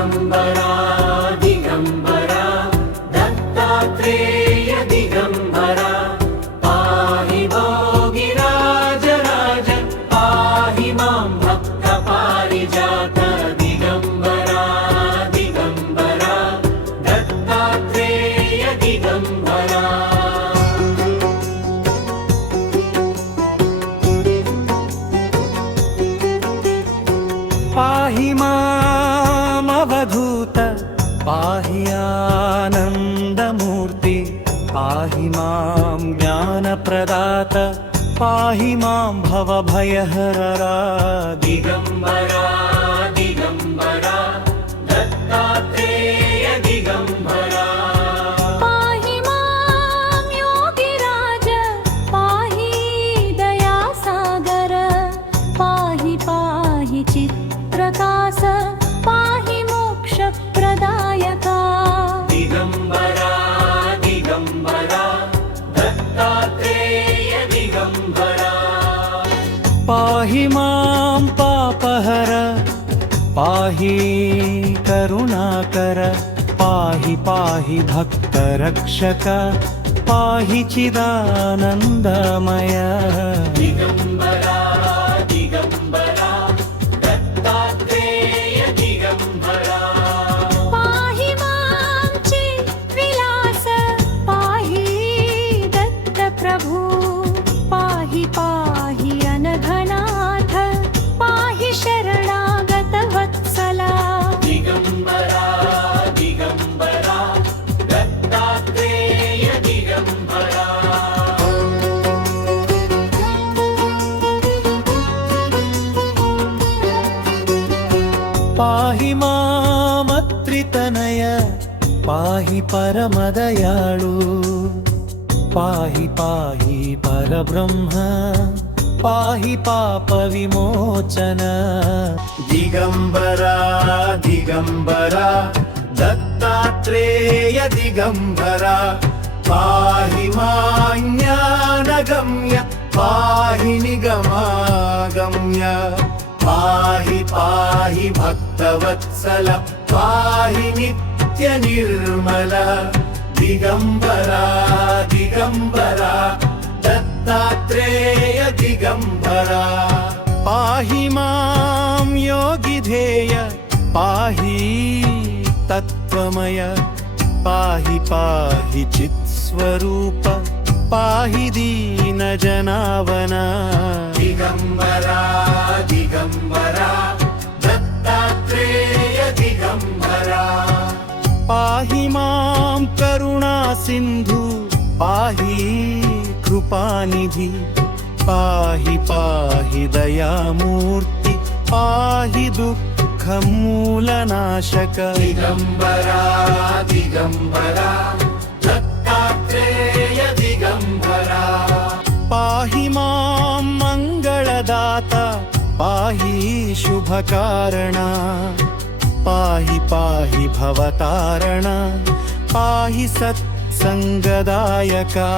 दिगम्बरा दिगम्बरा दत्तात्रेय दिगम्बरा पाहि भोगिराज राज पाहि मां भक्तपारिजात दिगम्बरा दिगम्बरा दत्तात्रेय दिगम्बरा पाहि मामवधूत पाहि आनन्दमूर्ति पाहि मां ज्ञानप्रदात पाहि मां भवभयहररा दिगम्बरा दिगम्बरा दत्तात्रेय दिगम्बरा पाहि मां योगिराज पाहि दयासागर पाहि पाहि चित्रकास पाहि मोक्षप्रदायका दिगम्बरा दिगम्बरा दत्तात्रेय दिगम्बरा पाहि मां पापहर पाहि करुणाकर पाहि पाहि भक्तरक्षक पाहि चिदानन्दमय दिगम्बरा दिगम्बरा दत्तात्रेय दिगम्बरा पाहि मां चिद्विलास पाहि दत्तप्रभु पाहि पाहि अनघनाथ पाहि शरणागतवत्सला दिगम्बरा दिगम्बरा दत्तात्रेय दिगम्बरा पाहि मामत्रितनय पाहि परमदयाळु पाहि पाहि परब्रह्म पाहि पापविमोचन दिगम्बरा दिगम्बरा दत्तात्रेय दिगम्बरा पाहि मां ज्ञानगम्य पाहि निगमागम्य पाहि पाहि भक्तवत्सल पाहि नित्यनिर्मल दिगम्बरा दिगम्बरा दत्तात्रेय दिगम्बरा पाहि मां योगिधेय पाहि तत्त्वमय पाहि पाहि चित्स्वरूप पाहि दीनजनावन दिगम्बरा दिगम्बरा दत्तात्रेय दिगम्बरा पाहि मां करुणासिन्धु पाहि कृपानिधि पाहि पाहि दयामूर्ति पाहि दुःखमूलनाशक दिगम्बरा दिगम्बरा दत्तात्रेय दिगम्बरा पाहि मां मङ्गलदाता पाहि शुभकारण पाहि पाहि भवतारण पाहि सत्सङ्गदायका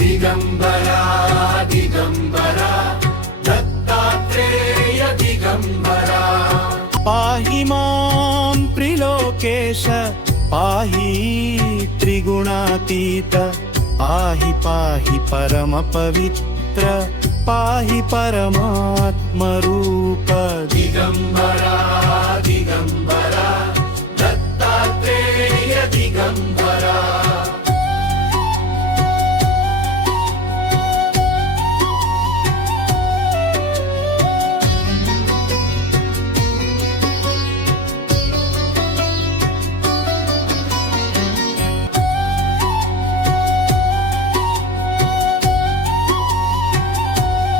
दिगम्बरा दिगम्बरा दत्तात्रेय दिगम्बरा पाहि मां त्रिलोकेश पाहि त्रिगुणातीत पाहि पाहि परमपवित्र पाहि परमात्मरूप दिगम्बरा दिगम्बरा